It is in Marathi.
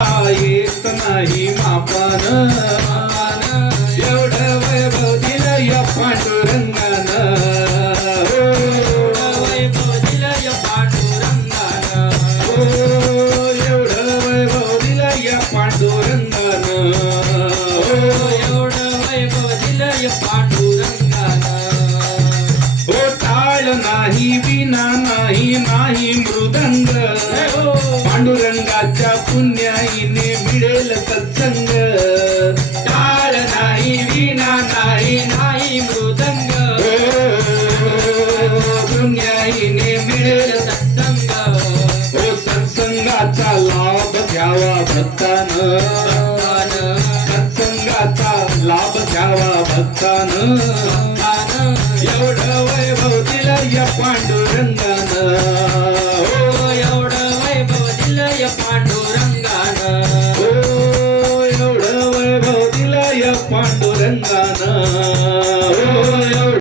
येत नाही मापान एवढं वैभव दिलं या पांडुरंगानं वैभव दिलं या पांडुरंगानं एवढं वैभव दिलं या पांडुरंगानं एवढं वैभव दिलं या पांडुरंगानं हो टाळ नाही विना नाही नाही मृदंग पांडुरंगाच्या पुण्याईने मिळेल सत्संग टाळ नाही विना नाही नाही मृदंग पुण्याईने मिळेल सत्संग हो सत्संगाचा लाभ घ्यावा भक्तानं सत्संगाचा लाभ घ्यावा भक्तानं एवढं वैभव दिलं या पांडुरंगानं एवढं वैभव दिलं या पांडुरंगानं एवढं वैभव दिलं या पांडुरंगानं